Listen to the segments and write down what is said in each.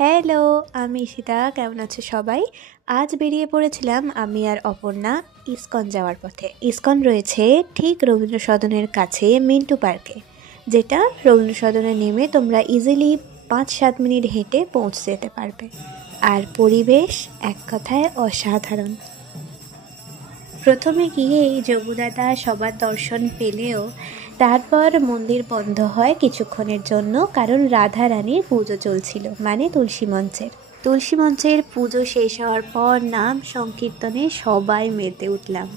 Hello, আমি ঈশিতা। কেমন আছো সবাই? আজ বেরিয়ে পড়েছিলাম আমি আর অপর্ণা ইসকন যাওয়ার পথে। ইসকন রয়েছে ঠিক রবীন্দ্র সদনের কাছে মিন্টু পার্কে, যেটা রবীন্দ্র সদনে নেমে তোমরা ইজিলি 5-7 মিনিট হেঁটে পৌঁছে যেতে পারবে। আর পরিবেশ এক কথায় অসাধারণ। প্রথমে গিয়েই যোগুদাদা সবার দর্শন পেলেও তারপর মন্দির বন্ধ হয় কিছুক্ষণের জন্য, কারণ রাধা রানীর পুজো চলছিল, মানে তুলসী মঞ্চের পুজো শেষ হওয়ার পর নাম সংকীর্তনে সবাই মেতে উঠলাম।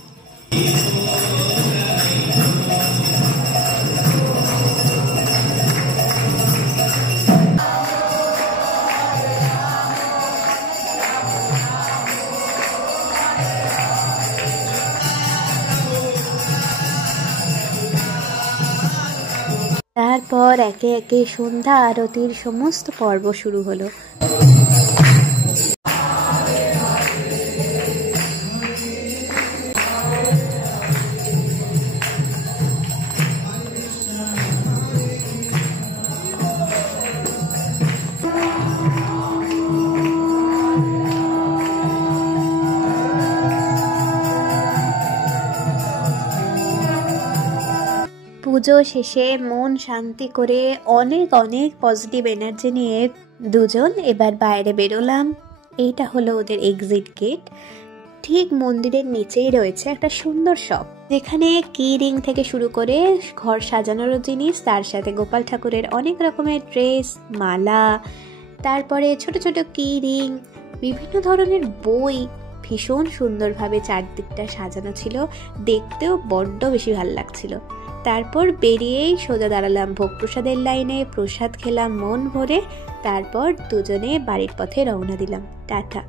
তারপর একে একে সন্ধ্যা আরতির সমস্ত পর্ব শুরু হলো। পুজো শেষে মন শান্তি করে অনেক অনেক পজিটিভ এনার্জি নিয়ে দুজন এবার বাইরে বেরোলাম। এইটা হলো ওদের এক্সিট গেট। ঠিক মন্দিরের নিচেই রয়েছে একটা সুন্দর শপ, যেখানে কি রিং থেকে শুরু করে ঘর সাজানোর জিনিস, তার সাথে গোপাল ঠাকুরের অনেক রকমের ড্রেস, মালা, তারপরে ছোট ছোট কি রিং, বিভিন্ন ধরনের বই ভীষণ সুন্দরভাবে চারদিকটা সাজানো ছিল। দেখতেও বড্ড বেশি ভালো লাগছিল। তারপর বেরিয়েই সোজা দাঁড়ালাম ভোগ প্রসাদের লাইনে, প্রসাদ খেলাম মন ভরে। তারপর দুজনে বাড়ির পথে রওনা দিলাম। টাটা।